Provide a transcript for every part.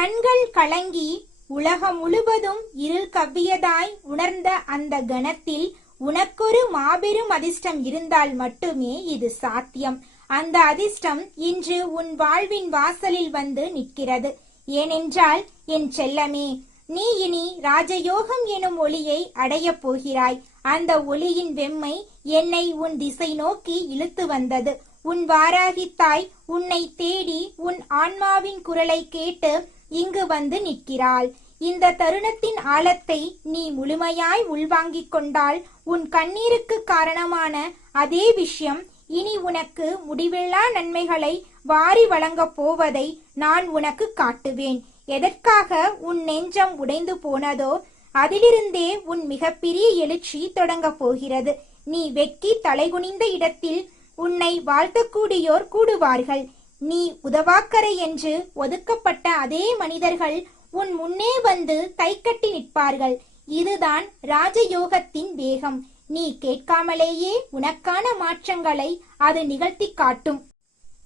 கண்கள் கலங்கி உலகம் முழுவதும் இருள் கவ்வியதாய் உணர்ந்த அந்த கணத்தில் உனக்கொரு மாபெரும் அதிர்ஷ்டம் இருந்தால் மட்டுமே இது சாத்தியம். அந்த அதிர்ஷ்டம் இன்று உன் வாழ்வின் வாசலில் வந்து நிற்கிறது. ஏனென்றால் என் செல்லமே, நீ இனி ராஜயோகம் எனும் ஒளியை அடையப் போகிறாய். அந்த ஒளியின் வெம்மை என்னை உன் திசை நோக்கி இழுத்து வந்தது. உன் வாராகித்தாய் உன்னை தேடி உன் ஆன்மாவின் குரலை கேட்டு இங்கு வந்து நிற்கிறாள். இந்த தருணத்தின் ஆழத்தை நீ முழுமையாய் உள்வாங்கிக் கொண்டால் உன் கண்ணீருக்கு காரணமான அதே விஷயம் இனி உனக்கு முடிவில்லா நன்மைகளை வாரி வழங்கப் போவதை நான் உனக்கு காட்டுவேன். எதற்காக உன் நெஞ்சம் உடைந்து போனதோ அதிலிருந்தே உன் மிகப்பெரிய எழுச்சி தொடங்கப் போகிறது. நீ வெட்கி தலைகுனிந்த இடத்தில் உன்னை வாழ்த்தக்கூடியோர் கூடுவார்கள். நீ உதவாக்கரை என்று ஒதுக்கப்பட்ட அதே மனிதர்கள் உன் முன்னே வந்து கைகட்டி நிற்பார்கள். இதுதான் ராஜயோகத்தின் வேகம். நீ கேட்காமலேயே உனக்கான மாற்றங்களை அது நிகழ்த்தி காட்டும்.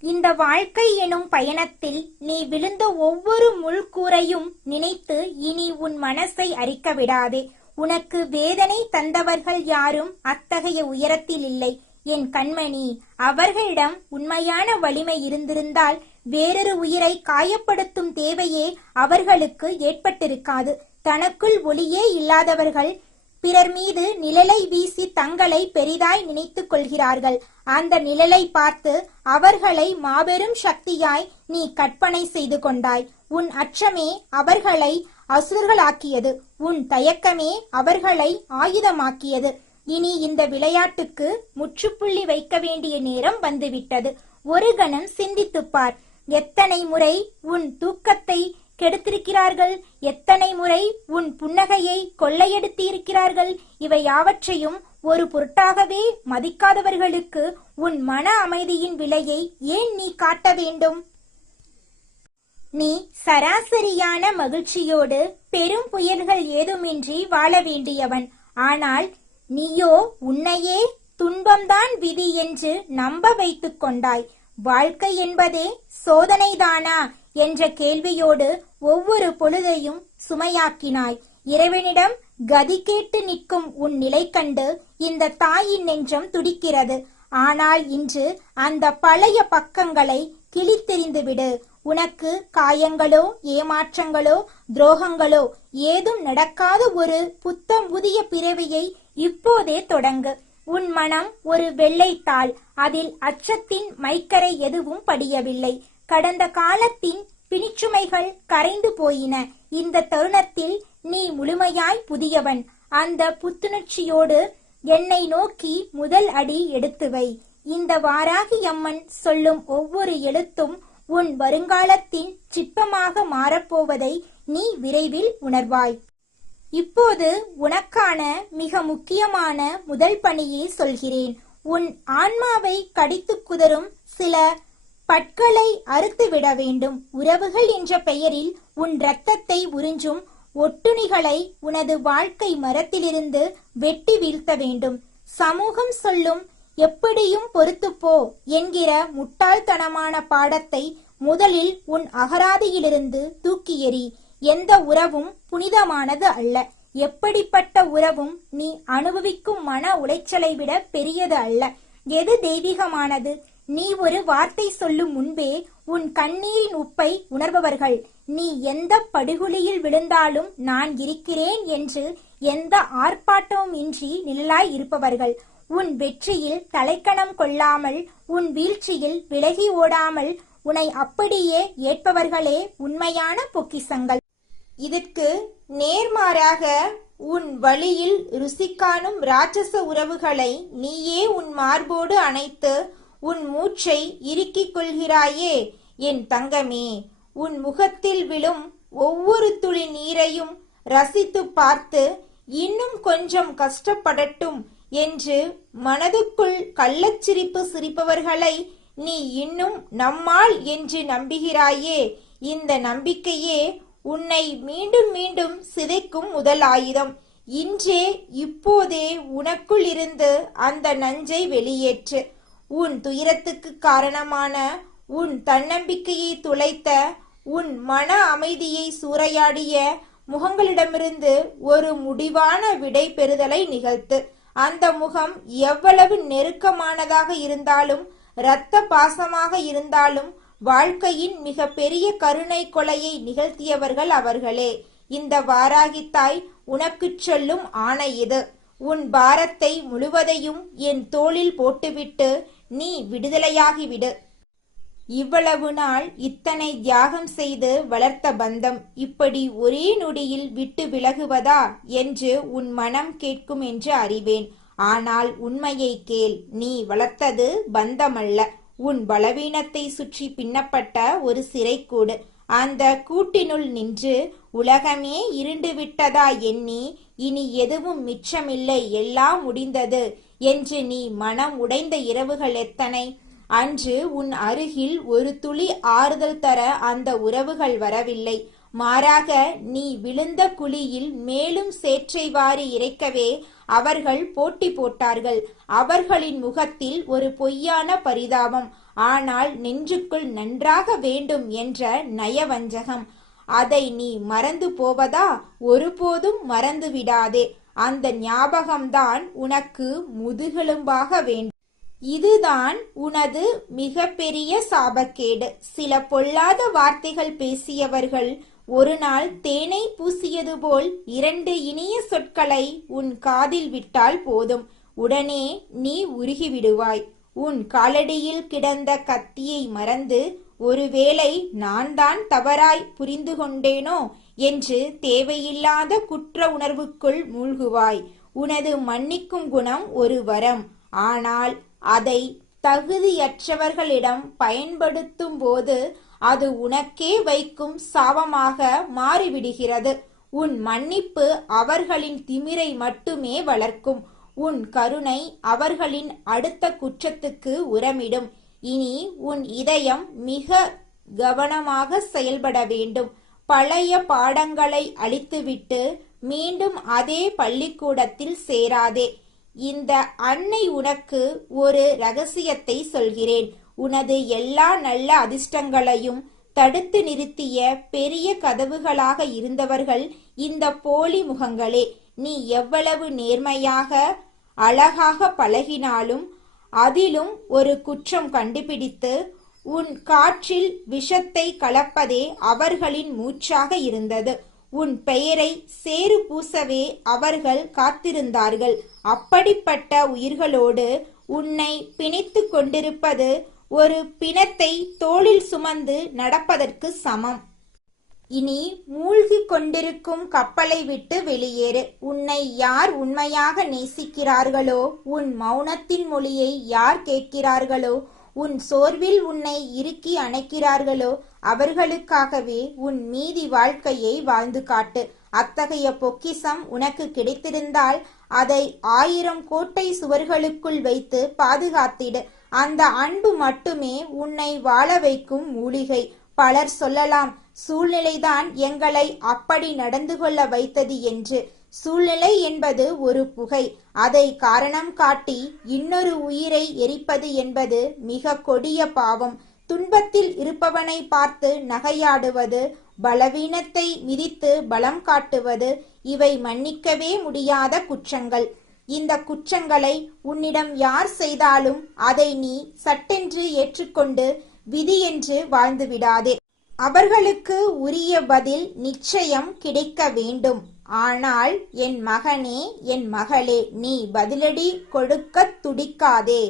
இந்த வாழ்க்கை எனும் பயணத்தில் நீ விழுந்த ஒவ்வொரு முள்கூரையும் நினைத்து இனி உன் மனசை அரிக்க விடாதே. உனக்கு வேதனை தந்தவர்கள் யாரும் அத்தகைய உயரத்தில் இல்லை என் கண்மணி. அவர்களிடம் உண்மையான வலிமை இருந்திருந்தால் வேறொரு உயிரை காயப்படுத்தும் தேவையே அவர்களுக்கு ஏற்பட்டிருக்காது. தனக்குள் ஒளியே இல்லாதவர்கள் பிறர் மீது நிழலை வீசி தங்களை பெரிதாய் நினைத்துக் கொள்கிறார்கள். அந்த நிழலை பார்த்து அவர்களை மாபெரும் சக்தியாய் நீ கற்பனை செய்து கொண்டாய். உன் அச்சமே அவர்களை அசுரர்களாக்கியது. உன் தயக்கமே அவர்களை ஆயுதமாக்கியது. இனி இந்த விளையாட்டுக்கு முற்றுப்புள்ளி வைக்க வேண்டிய நேரம் வந்துவிட்டது. ஒரு கணம் சிந்தித்துப் பார். எத்தனை முறை உன் தூக்கத்தை கெடுத்திருக்கிறார்கள், எத்தனை முறை உன் புன்னகையை கொள்ளையெடுத்து இருக்கிறார்கள். இவை யாவற்றையும் ஒரு பொருட்டாகவே மதிக்காதவர்களுக்கு உன் மன அமைதியின் விலையை ஏன் நீ காட்ட வேண்டும்? நீ சராசரியான மகிழ்ச்சியோடு பெரும் புயல்கள் ஏதுமின்றி வாழ வேண்டியவன். ஆனால் நீயோ உன்னையே துன்பம்தான் விதி என்று நம்ப வைத்துக் கொண்டாய். வாழ்க்கை என்பதே சோதனைதானா என்ற கேள்வியோடு ஒவ்வொரு பொழுதையும் சுமையாக்கினாய். இறைவனிடம் கதி கேட்டு நிற்கும் உன் நிலை கண்டு இந்த தாயின் நெஞ்சம் துடிக்கிறது. ஆனால் இன்று அந்த பழைய பக்கங்களை கிழித்தெறிந்துவிடு. உனக்கு காயங்களோ ஏமாற்றங்களோ துரோகங்களோ ஏதும் நடக்காத ஒரு புத்தம் புதிய பிறவியை இப்போதே தொடங்கு. உன் மனம் ஒரு வெள்ளைத்தாள். அதில் அச்சத்தின் மைக்கரை எதுவும் படியவில்லை. கடந்த காலத்தின் பிணிச்சுமைகள் கரைந்து போயின. இந்த தருணத்தில் நீ முழுமையாய் புதியவன். அந்த புத்துணர்ச்சியோடு என்னை நோக்கி முதல் அடி எடுத்து வை. இந்த வாராகி அம்மன் சொல்லும் ஒவ்வொரு எழுத்தும் உன் வருங்காலத்தின் சிற்பமாக மாறப்போவதை நீ விரைவில் உணர்வாய். இப்போது உனக்கான மிக முக்கியமான முதல் பணியை சொல்கிறேன். உன் ஆன்மாவை கடித்து குதறும் சில பற்களை அறுத்து விட வேண்டும். உறவுகள் என்ற பெயரில் உன் இரத்தத்தை உறிஞ்சும் ஒட்டுணிகளை உனது வாழ்க்கை மரத்திலிருந்து வெட்டி வீழ்த்த வேண்டும். சமூகம் சொல்லும் எப்படியும் பொறுத்துப்போ என்கிற முட்டாள்தனமான பாடத்தை முதலில் உன் அகராதியிலிருந்து தூக்கி எறி. எந்த உறவும் புனிதமானது அல்ல. எப்படிப்பட்ட உறவும் நீ அனுபவிக்கும் மன உளைச்சலை விட பெரியது அல்ல. எது தெய்வீகமானது? நீ ஒரு வார்த்தை சொல்லும் முன்பே உன் கண்ணீரின் உப்பை உணர்பவர்கள். நீ எந்த படுகுழியில் விழுந்தாலும் நான் இருக்கிறேன் என்று எந்த ஆர்ப்பாட்டமும் இன்றி நிழலாய் இருப்பவர்கள். உன் வெற்றியில் தலைக்கணம் கொள்ளாமல், உன் வீழ்ச்சியில் விலகி ஓடாமல் உன்னை அப்படியே ஏற்பவர்களே உண்மையான பொக்கிசங்கள். இதற்கு நேர்மாறாக உன் வழியில் ருசி காணும் ராட்சச உறவுகளை நீயே உன் மார்போடு அணைத்து உன் மூச்சை இறுக்கிக் கொள்கிறாயே என் தங்கமே. உன் முகத்தில் விழும் ஒவ்வொரு துளி நீரையும் ரசித்து பார்த்து இன்னும் கொஞ்சம் கஷ்டப்படட்டும் என்று மனதுக்குள் கள்ளச்சிரிப்பு சிரிப்பவர்களை நீ இன்னும் நம்மால் என்று நம்புகிறாயே. இந்த நம்பிக்கையே உன்னை மீண்டும் மீண்டும் சிதைக்கும் முதல் ஆயுதம். இன்றே இப்போதே உனக்குள் இருந்து அந்த நஞ்சை வெளியேற்று. உன் துயரத்துக்கு காரணமான உன் தன்னம்பிக்கையை துளைத்த உன் மன அமைதியை சூறையாடிய முகங்களிடமிருந்து ஒரு முடிவான விடை பெறுதலை நிகழ்த்து. அந்த முகம் எவ்வளவு நெருக்கமானதாக இருந்தாலும், இரத்த பாசமாக இருந்தாலும், வாழ்க்கையின் மிக பெரிய கருணை கொலையை நிகழ்த்தியவர்கள் அவர்களே. இந்த வாராகித்தாய் உனக்குச் சொல்லும் ஆணை இது. உன் பாரத்தை முழுவதையும் என் தோளில் போட்டுவிட்டு நீ விடுதலையாகிவிடு. இவ்வளவு நாள் இத்தனை தியாகம் செய்து வளர்த்த பந்தம் இப்படி ஒரே நொடியில் விட்டு விலகுவதா என்று உன் மனம் கேட்கும் என்று அறிவேன். ஆனால் உண்மையை கேள், நீ வளர்த்தது பந்தமல்ல, உன் பலவீனத்தை சுற்றி பின்னப்பட்ட ஒரு சிறைக்கூடு. அந்த கூட்டினுள் நின்று உலகமே இருண்டு விட்டதா எண்ணி இனி எதுவும் மிச்சமில்லை, எல்லாம் முடிந்தது என்று நீ மனம் உடைந்த இரவுகள் எத்தனை! அன்று உன் அருகில் ஒரு துளி ஆறுதல் தர அந்த உறவுகள் வரவில்லை. மாறாக நீ விழுந்த குழியில் மேலும் சேற்றை வாரி இறைக்கவே அவர்கள் போட்டி போட்டார்கள். அவர்களின் முகத்தில் ஒரு பொய்யான பரிதாபம், ஆனால் நெஞ்சுக்குள் நன்றாக வேண்டும் என்ற நயவஞ்சகம். அதை நீ மறந்து போவதா? ஒருபோதும் மறந்து விடாதே. அந்த ஞாபகம்தான் உனக்கு முதுகெலும்பாக வேண்டும். இதுதான் உனது மிக பெரிய சாபக்கேடு. சில பொல்லாத வார்த்தைகள் பேசியவர்கள் ஒரு நாள் தேனை பூசியது போல் 2 இனிய சொற்களை உன் காதில் விட்டால் போதும், உடனே நீ உருகிவிடுவாய். உன் காலடியில் கிடந்த கத்தியை மறந்து, ஒருவேளை நான் தான் தவறாய் புரிந்து கொண்டேனோ என்று தேவையில்லாத குற்ற உணர்வுக்குள் மூழ்குவாய். உனது மன்னிக்கும் குணம் ஒரு வரம், ஆனால் அதை தகுதியற்றவர்களிடம் பயன்படுத்தும் போது அது உனக்கே வைக்கும் சாபமாக மாறிவிடுகிறது. உன் மன்னிப்பு அவர்களின் திமிரை மட்டுமே வளர்க்கும். உன் கருணை அவர்களின் அடுத்த குற்றத்துக்கு உரமிடும். இனி உன் இதயம் மிக கவனமாக செயல்பட வேண்டும். பழைய பாடங்களை அழித்துவிட்டு மீண்டும் அதே பள்ளிக்கூடத்தில் சேராதே. இந்த அன்னை உனக்கு ஒரு ரகசியத்தை சொல்கிறேன். உனது எல்லா நல்ல அதிர்ஷ்டங்களையும் தடுத்து நிறுத்திய பெரிய கதவுகளாக இருந்தவர்கள் இந்த போலி முகங்களே. நீ எவ்வளவு நேர்மையாக அழகாக பழகினாலும் அதிலும் ஒரு குற்றம் கண்டுபிடித்து உன் காற்றில் விஷத்தை கலப்பதே அவர்களின் மூச்சாக இருந்தது. உன் பெயரை சேறு பூசவே அவர்கள் காத்திருந்தார்கள். அப்படிப்பட்ட உயிர்களோடு உன்னை பிணித்து கொண்டிருப்பது ஒரு பிணத்தை தோளில் சுமந்து நடப்பதற்கு சமம். இனி மூழ்கி கொண்டிருக்கும் கப்பலை விட்டு வெளியேறு. உன்னை யார் உண்மையாக நேசிக்கிறார்களோ, உன் மௌனத்தின் மொழியை யார் கேட்கிறார்களோ, உன் சோர்வில் உன்னை இறுக்கி அணைக்கிறார்களோ அவர்களுக்காகவே உன் மீதி வாழ்க்கையை வாழ்ந்து காட்டு. அத்தகைய பொக்கிஷம் உனக்கு கிடைத்திருந்தால் அதை 1000 கோட்டை சுவர்களுக்குள் வைத்து பாதுகாத்திடு. அந்த அன்பு மட்டுமே உன்னை வாழ வைக்கும் மூலிகை. பலர் சொல்லலாம், சூழ்நிலைதான் எங்களை அப்படி நடந்து கொள்ள வைத்தது என்று. சூழ்நிலை என்பது ஒரு புகை. அதை காரணம் காட்டி இன்னொரு உயிரை எரிப்பது என்பது மிக கொடிய பாவம். துன்பத்தில் இருப்பவனை பார்த்து நகையாடுவது, பலவீனத்தை மிதித்து பலம் காட்டுவது, இவை மன்னிக்கவே முடியாத குற்றங்கள். இந்த குற்றங்களை உன்னிடம் யார் செய்தாலும் அதை நீ சட்டென்று ஏற்றுக்கொண்டு விதி என்று வாழ்ந்து விடாதே. அவர்களுக்கு உரிய பதில் நிச்சயம் கிடைக்க வேண்டும். ஆனால் என் மகனே, என் மகளே, நீ பதிலடி கொடுக்க துடிக்காதே.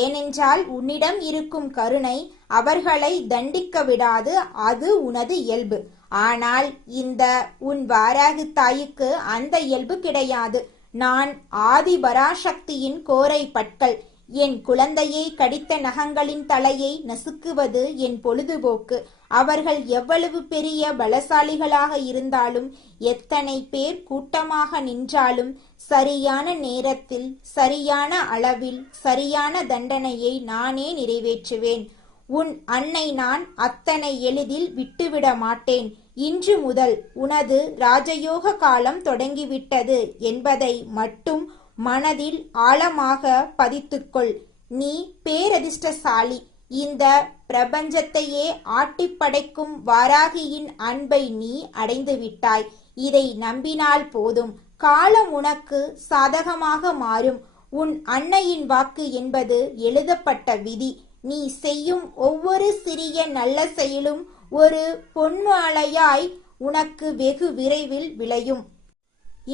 ஏனென்றால் உன்னிடம் இருக்கும் கருணை அவர்களை தண்டிக்க விடாது. அது உனது இயல்பு. ஆனால் இந்த உன் வாராகி தாய்க்கு அந்த இயல்பு கிடையாது. நான் ஆதி பராசக்தியின் கோரை பற்கள். என் குழந்தையை கடித்த நகங்களின் தலையை நசுக்குவது என் பொழுதுபோக்கு. அவர்கள் எவ்வளவு பெரிய பலசாலிகளாக இருந்தாலும், எத்தனை பேர் கூட்டமாக நின்றாலும், சரியான நேரத்தில், சரியான அளவில், சரியான தண்டனையை நானே நிறைவேற்றுவேன். உன் அன்னை நான் அத்தனை எளிதில் விட்டுவிட மாட்டேன். இன்று முதல் உனது ராஜயோக காலம் தொடங்கிவிட்டது என்பதை மட்டும் மனதில் ஆழமாக பதித்துக்கொள். நீ பேரதிர்ஷ்டசாலி. இந்த பிரபஞ்சத்தையே ஆட்டிப்படைக்கும் வாராகியின் அன்பை நீ அடைந்து விட்டாய். இதை நம்பினால் போதும், காலம் உனக்கு சாதகமாக மாறும். உன் அன்னையின் வாக்கு என்பது எழுதப்பட்ட விதி. நீ செய்யும் ஒவ்வொரு சிறிய நல்ல செயலும் ஒரு பொன்மாலையாய் உனக்கு வெகு விரைவில் விளையும்.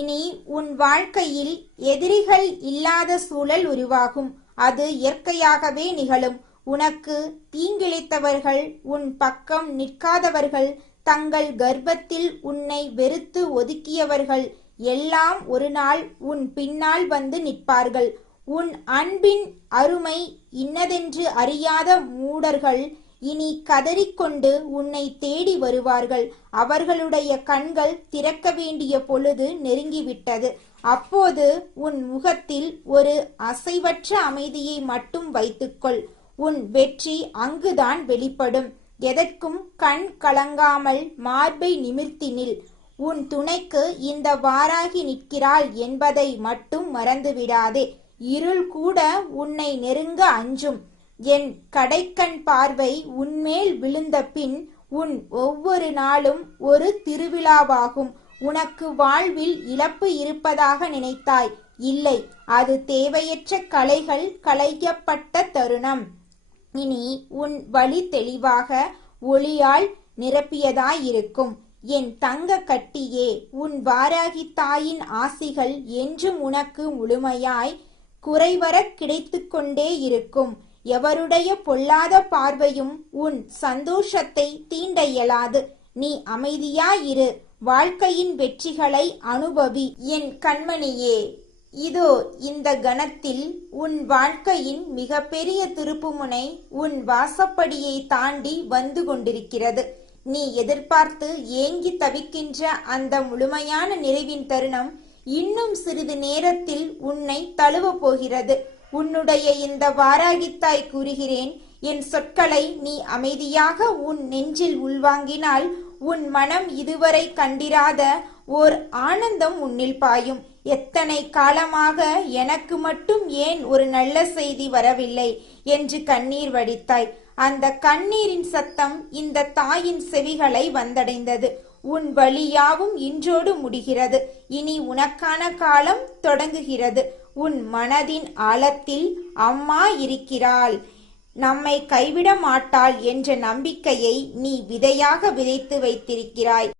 இனி உன் வாழ்க்கையில் எதிரிகள் இல்லாத சூழல் உருவாகும். அது இயற்கையாகவே நிகழும். உனக்கு தீங்கிழைத்தவர்கள், உன் பக்கம் நிற்காதவர்கள், தங்கள் கர்ப்பத்தில் உன்னை வெறுத்து ஒதுக்கியவர்கள் எல்லாம் ஒரு நாள் உன் பின்னால் வந்து நிற்பார்கள். உன் அன்பின் அருமை இன்னதென்று அறியாத மூடர்கள் இனி கதறிக்கொண்டு உன்னை தேடி வருவார்கள். அவர்களுடைய கண்கள் திறக்க வேண்டிய பொழுது நெருங்கிவிட்டது. அப்போது உன் முகத்தில் ஒரு அசைவற்ற அமைதியை மட்டும் வைத்துக்கொள். உன் வெற்றி அங்குதான் வெளிப்படும். எதற்கும் கண் கலங்காமல் மார்பை நிமிர்த்தி நில். உன் துணைக்கு இந்த வாராகி நிற்கிறாள் என்பதை மட்டும் மறந்துவிடாதே. இருள் கூட உன்னை நெருங்க அஞ்சும். என் கடைக்கண் பார்வை உன்மேல் விழுந்த பின் உன் ஒவ்வொரு நாளும் ஒரு திருவிழாவாகும். உனக்கு வாழ்வில் இழப்பு இருப்பதாக நினைத்தாய். இல்லை, அது தேவையற்ற கலைகள் களையப்பட்ட தருணம். இனி உன் வழி தெளிவாக ஒளியால் நிரப்பியதாயிருக்கும். என் தங்க கட்டியே, உன் வாராகி தாயின் ஆசிகள் என்றும் உனக்கு முழுமையாய் குறைவர கிடைத்து கொண்டே இருக்கும். எவருடைய பொல்லாத பார்வையும் உன் சந்தோஷத்தை தீண்ட இயலாது. நீ அமைதியாயிரு. வாழ்க்கையின் வெற்றிகளை அனுபவி. என் கண்மணியே, இதோ இந்த கணத்தில் உன் வாழ்க்கையின் மிகப்பெரிய திருப்புமுனை உன் வாசப்படியை தாண்டி வந்து கொண்டிருக்கிறது. நீ எதிர்பார்த்து ஏங்கி தவிக்கின்ற அந்த முழுமையான நிறைவின் தருணம் இன்னும் சிறிது நேரத்தில் உன்னை தழுவ போகிறது. உன்னுடைய இந்த வாராகித்தாய் கூறுகிறேன், என் சொற்களை நீ அமைதியாக உன் நெஞ்சில் உள்வாங்கினால் உன் மனம் இதுவரை கண்டிராத ஓர் ஆனந்தம் உன்னில் பாயும். எத்தனை காலமாக எனக்கு மட்டும் ஏன் ஒரு நல்ல செய்தி வரவில்லை என்று கண்ணீர் வடித்தாய். அந்த கண்ணீரின் சத்தம் இந்த தாயின் செவிகளை வந்தடைந்தது. உன் வலியாவும் இன்றோடு முடிகிறது. இனி உனக்கான காலம் தொடங்குகிறது. உன் மனதின் ஆழத்தில் அம்மா இருக்கிறாள், நம்மை கைவிட மாட்டாள் என்ற நம்பிக்கையை நீ விதையாக விதைத்து வைத்திருக்கிறாய்.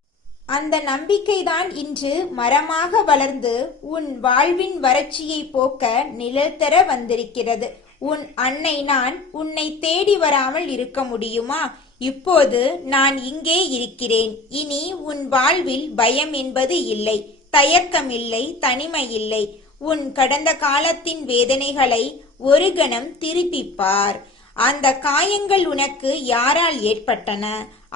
அந்த நம்பிக்கைதான் இன்று மரமாக வளர்ந்து உன் வாழ்வின் வறட்சியை போக்க நிழல் தர வந்திருக்கிறது. உன் அன்னை நான் உன்னை தேடி வராமல் இருக்க முடியுமா? இப்போது நான் இங்கே இருக்கிறேன். இனி உன் வாழ்வில் பயம் என்பது இல்லை, தயக்கமில்லை, தனிமை இல்லை. உன் கடந்த காலத்தின் வேதனைகளை ஒரு கணம் திருப்பிப்பார். அந்த காயங்கள் உனக்கு யாரால் ஏற்பட்டன?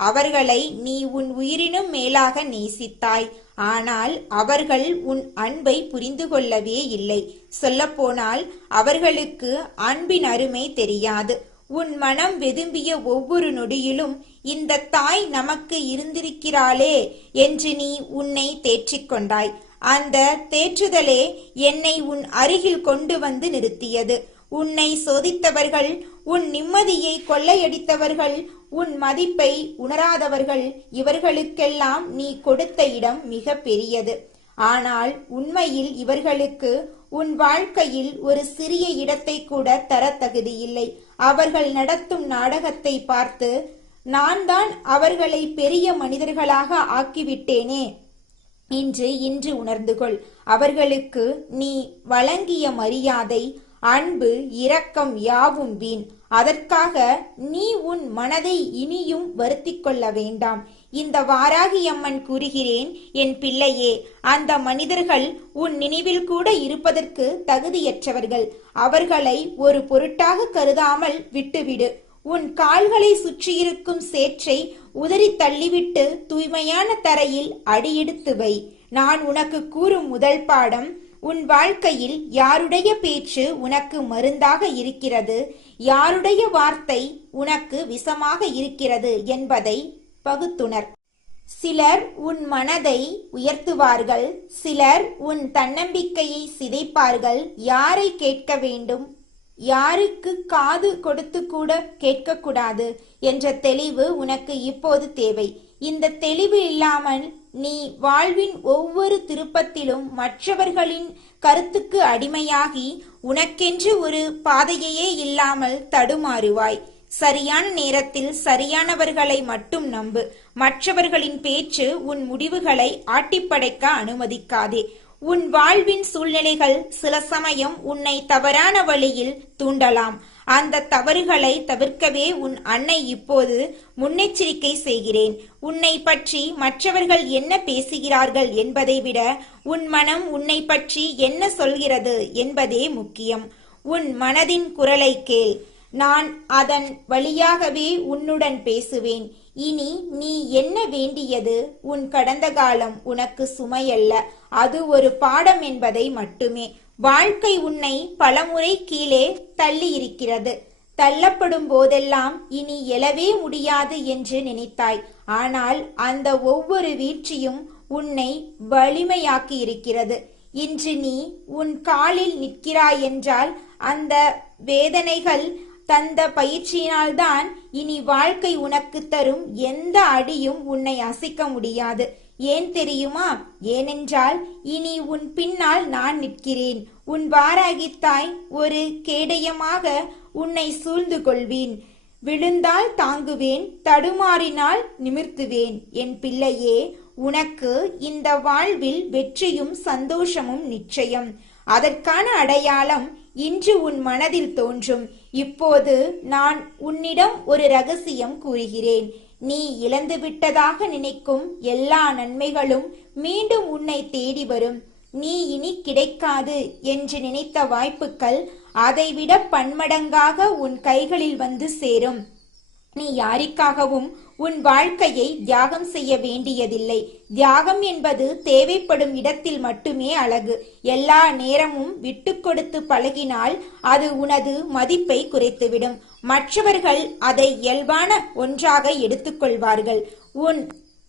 அவர்களை நீ உன் உயிரினும் மேலாக நேசித்தாய். ஆனால் அவர்கள் உன் அன்பை புரிந்து கொள்ளவே இல்லை. சொல்லப்போனால் அவர்களுக்கு அன்பின் அருமை தெரியாது. உன் மனம் வெதும்பிய ஒவ்வொரு நொடியிலும் இந்த தாய் நமக்கு இருந்திருக்கிறாளே என்று நீ உன்னை தேற்றிக்கொண்டாய். அந்த தேற்றுதலே என்னை உன் அருகில் கொண்டு வந்து நிறுத்தியது. உன்னை சோதித்தவர்கள், உன் நிம்மதியை கொள்ளையடித்தவர்கள், உன் மதிப்பை உணராதவர்கள், இவர்களுக்கெல்லாம் நீ கொடுத்த இடம் மிக பெரியது. ஆனால் உண்மையில் இவர்களுக்கு உன் வாழ்க்கையில் ஒரு சிறிய இடத்தை கூட தர தகுதியில்லை. அவர்கள் நடத்தும் நாடகத்தை பார்த்து நான் தான் அவர்களை பெரிய மனிதர்களாக ஆக்கிவிட்டேனே இன்று உணர்ந்து கொள். அவர்களுக்கு நீ வழங்கிய மரியாதை, அன்பு, இரக்கம் யாவும் வீண். அதற்காக நீ உன் மனதை இனியும் வருத்திக் கொள்ள வேண்டாம். இந்த வாராகி அம்மன் கூறுகிறேன், என் பிள்ளையே, அந்த மனிதர்கள் உன் நினைவில் கூட இருப்பதற்கு தகுதியற்றவர்கள். அவர்களை ஒரு பொருட்டாக கருதாமல் விட்டுவிடு. உன் கால்களை சுற்றியிருக்கும் சேற்றை உதறி தள்ளிவிட்டு தூய்மையான தரையில் அடியெடுத்து வை. நான் உனக்கு கூறும் முதல் பாடம், உன் வாழ்க்கையில் யாருடைய பேச்சு உனக்கு மருந்தாக இருக்கிறது, யாருடைய வார்த்தை உனக்கு விஷமாக இருக்கிறது என்பதை பகுத்துணர். சிலர் உன் மனதை உயர்த்துவார்கள், சிலர் உன் தன்னம்பிக்கையை சிதைப்பார்கள். யாரை கேட்க வேண்டும், யாருக்கு காது கொடுத்து கூட கேட்கக்கூடாது என்ற தெளிவு உனக்கு இப்போது தேவை. இந்த தெளிவு இல்லாமல் நீ வாழ்வின் ஒவ்வொரு திருப்பத்திலும் மற்றவர்களின் கருத்துக்கு அடிமையாகி உனக்கென்று ஒரு பாதையே இல்லாமல் தடுமாறுவாய். சரியான நேரத்தில் சரியானவர்களை மட்டும் நம்பு. மற்றவர்களின் பேச்சு உன் முடிவுகளை ஆட்டிப்படைக்க அனுமதிக்காதே. உன் வாழ்வின் சூழ்நிலைகள் சில சமயம் உன்னை தவறான வழியில் தூண்டலாம். அந்த தவறுகளை தவிர்க்கவே உன் அன்னை இப்போது முன்னெச்சரிக்கை செய்கிறேன். உன்னை பற்றி மற்றவர்கள் என்ன பேசுகிறார்கள் என்பதை விட உன் மனம் உன்னை பற்றி என்ன சொல்கிறது என்பதே முக்கியம். உன் மனதின் குரலை கேள். நான் அதன் வழியாகவே உன்னுடன் பேசுவேன். இனி நீ என்ன வேண்டியது உன் கடந்த காலம் உனக்கு சுமையல்ல, அது ஒரு பாடம் என்பதை மட்டுமே. வாழ்க்கை உன்னை பலமுறை கீழே தள்ளி இருக்கிறது. தள்ளப்படும் போதெல்லாம் இனி எழவே முடியாது என்று நினைத்தாய். ஆனால் அந்த ஒவ்வொரு வீழ்ச்சியும் உன்னை வலிமையாக்கி இருக்கிறது. இன்று நீ உன் காலில் நிற்கிறாய் என்றால் அந்த வேதனைகள் தந்த பயிற்சியினால்தான். இனி வாழ்க்கை உனக்கு தரும் எந்த அடியும் உன்னை அசைக்க முடியாது. ஏன் தெரியுமா? ஏனென்றால் இனி உன் பின்னால் நான் நிற்கிறேன். உன் வாராகித்தாய் ஒரு கேடயமாக உன்னை சூழ்ந்து கொள்வேன். விழுந்தால் தாங்குவேன், தடுமாறினால் நிமிர்த்துவேன். என் பிள்ளையே, உனக்கு இந்த வாழ்வில் வெற்றியும் சந்தோஷமும் நிச்சயம். அதற்கான அடையாளம் இன்று உன் மனதில் தோன்றும். இப்போது நான் உன்னிடம் ஒரு ரகசியம் கூறுகிறேன். நீ இழந்துவிட்டதாக நினைக்கும் எல்லா நன்மைகளும் மீண்டும் உன்னை தேடி வரும். நீ இனி கிடைக்காது என்று நினைத்த வாய்ப்புகள் அதைவிட பன்மடங்காக உன் கைகளில் வந்து சேரும். நீ யாருக்காகவும் உன் வாழ்க்கையை தியாகம் செய்ய வேண்டியதில்லை. தியாகம் என்பது தேவைப்படும் இடத்தில் மட்டுமே அழகு. எல்லா நேரமும் விட்டு கொடுத்து பழகினால் அது உனது மதிப்பை குறைத்துவிடும். மற்றவர்கள் அதை இயல்பான ஒன்றாக எடுத்துக்கொள்வார்கள். உன்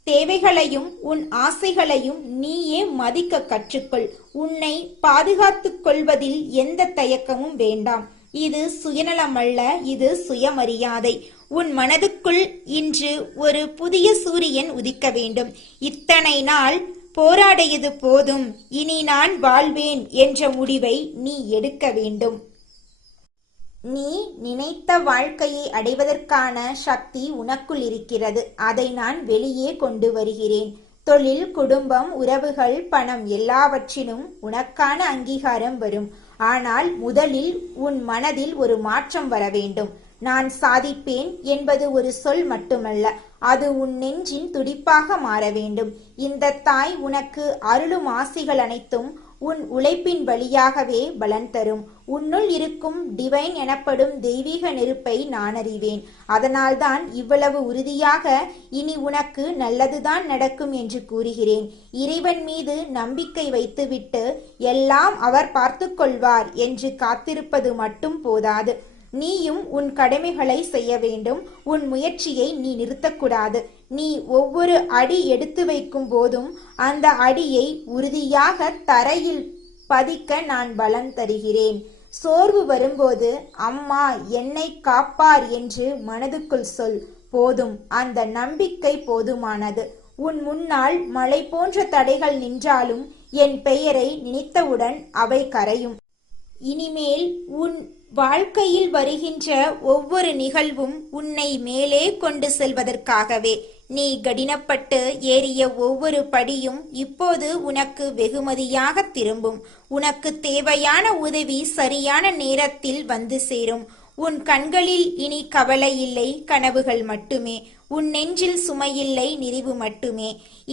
தேவைகளையும் உன் ஆசைகளையும் நீயே மதிக்க கற்றுக்கொள். உன்னை பாதுகாத்துக் கொள்வதில் எந்த தயக்கமும் வேண்டாம். இது சுயநலமல்ல, இது சுயமரியாதை. உன் மனதுக்குள் இன்று ஒரு புதிய சூரியன் உதிக்க வேண்டும். இத்தனை நாள் போராடியது போதும், இனி நான் வாழ்வேன் என்ற முடிவை நீ எடுக்க வேண்டும். நீ நினைத்த வாழ்க்கையை அடைவதற்கான சக்தி உனக்குள் இருக்கிறது. அதை நான் வெளியே கொண்டு வருகிறேன். தொழில், குடும்பம், உறவுகள், பணம் எல்லாவற்றிலும் உனக்கான அங்கீகாரம் வரும். ஆனால் முதலில் உன் மனதில் ஒரு மாற்றம் வர வேண்டும். நான் சாதிப்பேன் என்பது ஒரு சொல் மட்டுமல்ல, அது உன் நெஞ்சின் துடிப்பாக மாற வேண்டும். இந்த தாய் உனக்கு அருளும் ஆசைகள் அனைத்தும் உன் உழைப்பின் வழியாகவே பலன் தரும். உன்னுள் இருக்கும் டிவைன் எனப்படும் தெய்வீக நெருப்பை நான் அறிவேன். அதனால்தான் இவ்வளவு உறுதியாக இனி உனக்கு நல்லதுதான் நடக்கும் என்று கூறுகிறேன். இறைவன் மீது நம்பிக்கை வைத்துவிட்டு எல்லாம் அவர் பார்த்து கொள்வார் என்று காத்திருப்பது மட்டும் போதாது. நீயும் உன் கடமைகளை செய்ய வேண்டும். உன் முயற்சியை நீ நிறுத்தக்கூடாது. நீ ஒவ்வொரு அடி எடுத்து வைக்கும் போதும் அந்த அடியை உறுதியாக தரையில் பதிக்க நான் பலம் தருகிறேன். சோர்வு வரும்போது அம்மா என்னை காப்பார் என்று மனதுக்குள் சொல். போதும், அந்த நம்பிக்கை போதுமானது. உன் முன்னால் மலை போன்ற தடைகள் நின்றாலும் என் பெயரை நினைத்தவுடன் அவை கரையும். இனிமேல் உன் வாழ்க்கையில் வருகின்ற ஒவ்வொரு நிகழ்வும் உன்னை மேலே கொண்டு செல்வதற்காகவே. நீ கடினப்பட்டு ஏறிய ஒவ்வொரு படியும் இப்போது உனக்கு வெகுமதியாக திரும்பும். உனக்கு தேவையான உதவி சரியான நேரத்தில் வந்து சேரும். உன் கண்களில் இனி கவலை இல்லை, கனவுகள் மட்டுமே. உன் நெஞ்சில் சுமையில்லை, நிறைவு மட்டுமே.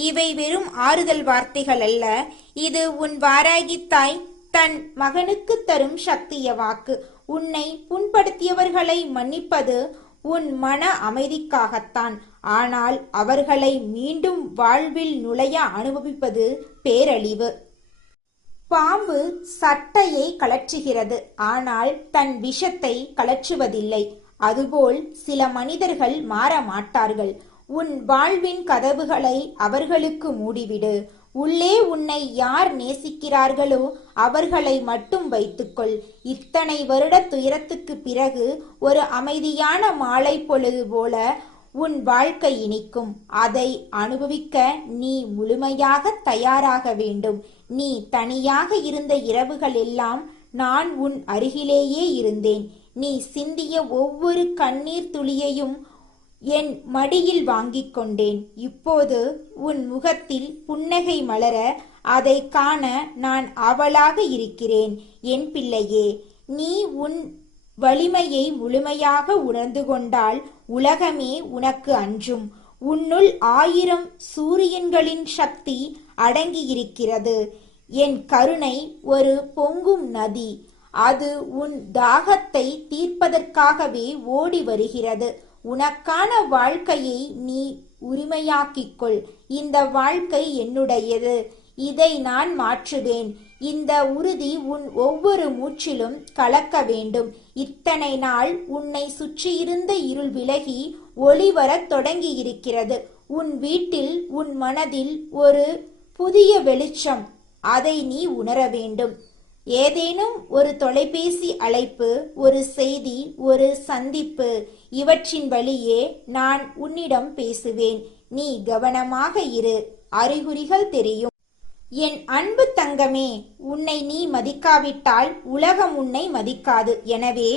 இவை வெறும் ஆறுதல் வார்த்தைகள் அல்ல. இது உன் வாராகித்தாய் தன் மகனுக்கு தரும் சக்திய வாக்கு. உன்னை புண்படுத்தியவர்களை மன்னிப்பது உன் மன அமைதிக்காகத்தான். ஆனால் அவர்களை மீண்டும் வாழ்வில் நுழைய அனுபவிப்பது பேரழிவு. பாம்பு சட்டையை கலற்றுகிறது, ஆனால் தன் விஷத்தை கலற்றுவதில்லை. அதுபோல் சில மனிதர்கள் மாற மாட்டார்கள். உன் வாழ்வின் கதவுகளை அவர்களுக்கு மூடிவிடு. உள்ளே உன்னை யார் நேசிக்கிறார்களோ அவர்களை மட்டும் வைத்துக்கொள். இத்தனை வருட துயரத்துக்கு பிறகு ஒரு அமைதியான மாலை பொழுது போல உன் வாழ்க்கை இனிக்கும். அதை அனுபவிக்க நீ முழுமையாக தயாராக வேண்டும். நீ தனியாக இருந்த இரவுகள் எல்லாம் நான் உன் அருகிலேயே இருந்தேன். நீ சிந்திய ஒவ்வொரு கண்ணீர் துளியையும் என் மடியில் வாங்கிக் கொண்டேன். இப்போது உன் முகத்தில் புன்னகை மலர அதை காண நான் ஆவலாக இருக்கிறேன். என் பிள்ளையே, நீ உன் வலிமையை முழுமையாக உணர்ந்து கொண்டால் உலகமே உனக்கு அஞ்சும். உன்னுள் 1000 சூரியன்களின் சக்தி அடங்கியிருக்கிறது. என் கருணை ஒரு பொங்கும் நதி. அது உன் தாகத்தை தீர்ப்பதற்காகவே ஓடி வருகிறது. உனக்கான வாழ்க்கையை நீ உரிமையாக்கிக்கொள். இந்த வாழ்க்கை என்னுடையது. இதை நான் மாற்றுவேன். இந்த உறுதி உன் ஒவ்வொரு மூச்சிலும் கலக்க வேண்டும். இத்தனை நாள் உன்னை சுற்றியிருந்த இருள் விலகி ஒளி வரத் தொடங்கியிருக்கிறது. உன் வீட்டில், உன் மனதில் ஒரு புதிய வெளிச்சம். அதை நீ உணர வேண்டும். ஏதேனும் ஒரு தொலைபேசி அழைப்பு, ஒரு செய்தி, ஒரு சந்திப்பு, இவற்றின் வழியே நான் உன்னிடம் பேசுவேன். நீ கவனமாக இரு. அறிகுறிகள் தெரியும். என் அன்பு தங்கமே, உன்னை நீ மதிக்காவிட்டால் உலகம் உன்னை மதிக்காது. எனவே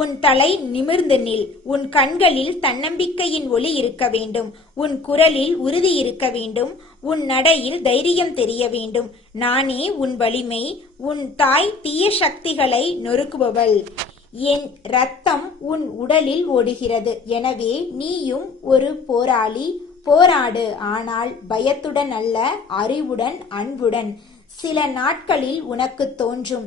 உன் தலை நிமிர்ந்து நில். உன் கண்களில் தன்னம்பிக்கையின் ஒளி இருக்க வேண்டும். உன் குரலில் உறுதி இருக்க வேண்டும். உன் நடையில் தைரியம் தெரிய வேண்டும். நானே உன் வலிமை. உன் தாய் தீய சக்திகளை நொறுக்குபவள். என் இரத்தம் உன் உடலில் ஓடுகிறது. எனவே நீயும் ஒரு போராளி. போராடு, ஆனால் பயத்துடன் அல்ல, அறிவுடன், அன்புடன். சில நாட்களில் உனக்கு தோன்றும்,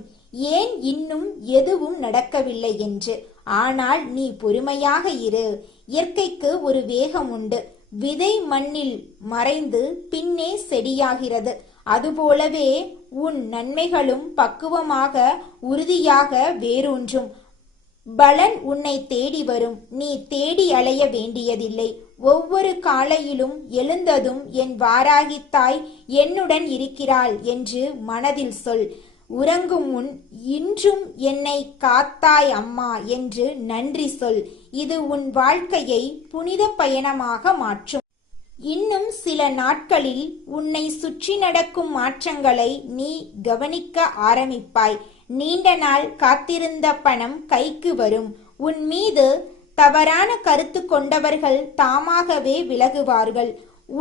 ஏன் இன்னும் எதுவும் நடக்கவில்லை என்று. ஆனால் நீ பொறுமையாக இரு. இயற்கைக்கு ஒரு வேகம் உண்டு. விதை மண்ணில் மறைந்து பின்னே செடியாகிறது. அதுபோலவே உன் நன்மைகளும் பக்குவமாக, உறுதியாக வேரூன்றும். பலன் உன்னை தேடி வரும். நீ தேடி அலைய வேண்டியதில்லை. ஒவ்வொரு காலையிலும் எழுந்ததும் என் வாராகித்தாய் என்னுடன் இருக்கிறாள் என்று மனதில் சொல். உறங்கும் முன் இன்றும் என்னை காத்தாய் அம்மா என்று நன்றி சொல். இது உன் வாழ்க்கையை புனித பயணமாக மாற்றும். இன்னும் சில நாட்களில் உன்னை சுற்றி நடக்கும் மாற்றங்களை நீ கவனிக்க ஆரம்பிப்பாய். நீண்ட நாள் காத்திருந்த பணம் கைக்கு வரும். உன் மீது தவறான கருத்து கொண்டவர்கள் தாமாகவே விலகுவார்கள்.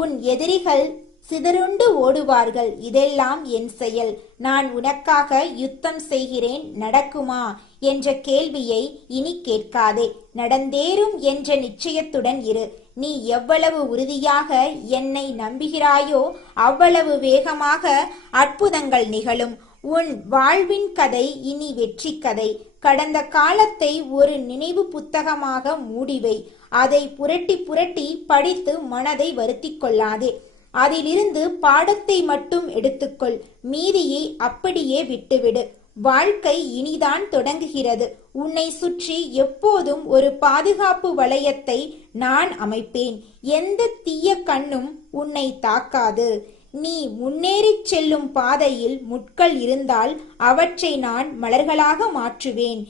உன் எதிரிகள் சிதறுண்டு ஓடுவார்கள். இதெல்லாம் என் செயல். நான் உனக்காக யுத்தம் செய்கிறேன். நடக்குமா என்ற கேள்வியை இனி கேட்காதே. நடந்தேறும் என்ற நிச்சயத்துடன் இரு. நீ எவ்வளவு உறுதியாக என்னை நம்புகிறாயோ அவ்வளவு வேகமாக அற்புதங்கள் நிகழும். உன் வாழ்வின் கதை இனி வெற்றி கதை. கடந்த காலத்தை ஒரு நினைவு புத்தகமாக மூடிவை. அதை புரட்டி புரட்டி படித்து மனதை வருத்திக் கொள்ளாதே. அதிலிருந்து பாடத்தை மட்டும் எடுத்துக்கொள். மீதியை அப்படியே விட்டுவிடு. வாழ்க்கை இனிதான் தொடங்குகிறது. உன்னை சுற்றி எப்போதும் ஒரு பாதுகாப்பு வளையத்தை நான் அமைப்பேன். எந்த தீய கண்ணும் உன்னை தாக்காது. நீ முன்னேறிச் செல்லும் பாதையில் முட்கள் இருந்தால் அவற்றை நான் மலர்களாக மாற்றுவேன்.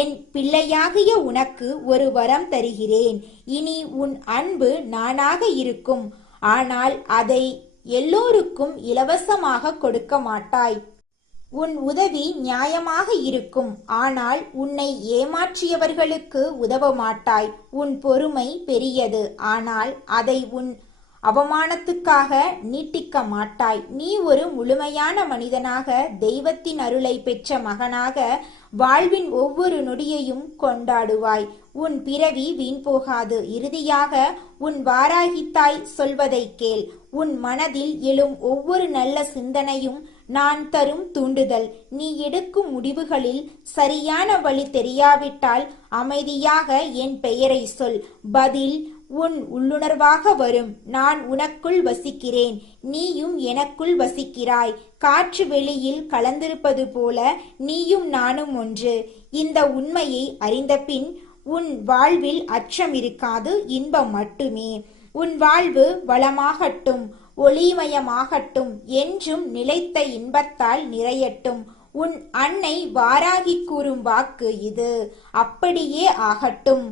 என் பிள்ளையாகிய உனக்கு ஒரு வரம் தருகிறேன். இனி உன் அன்பு நானாக இருக்கும். ஆனால் அதை எல்லோருக்கும் இலவசமாக கொடுக்க மாட்டாய். உன் உதவி நியாயமாக இருக்கும். ஆனால் உன்னை ஏமாற்றியவர்களுக்கு உதவ மாட்டாய். உன் பொறுமை பெரியது. ஆனால் அதை உன் அவமானத்துக்காக நீட்டிக்க மாட்டாய். நீ ஒரு முழுமையான மனிதனாக, தெய்வத்தின் அருளை பெற்ற மகனாக வாழ்வின் ஒவ்வொரு நொடியையும் கொண்டாடுவாய். உன் பிறவி வீண் போகாது. இறுதியாக உன் வாராகித்தாய் சொல்வதை கேள். உன் மனதில் எழும் ஒவ்வொரு நல்ல சிந்தனையும் நான் தரும் தூண்டுதல். நீ எடுக்கும் முடிவுகளில் சரியான வழி தெரியாவிட்டால் அமைதியாக என் பெயரை சொல். பதில் உன் உள்ளுணர்வாக வரும். நான் உனக்குள் வசிக்கிறேன். நீயும் எனக்குள் வசிக்கிறாய். காற்று வெளியில் கலந்திருப்பது போல நீயும் நானும் ஒன்று. இந்த உண்மையை அறிந்தபின் உன் வாழ்வில் அச்சம் இருக்காது, இன்பம் மட்டுமே. உன் வாழ்வு வளமாகட்டும். ஒளிமயமாகட்டும், என்றும் நிலைத்த இன்பத்தால் நிறையட்டும். உன் அன்னை வாராகி கூறும் வாக்கு இது. அப்படியே ஆகட்டும்.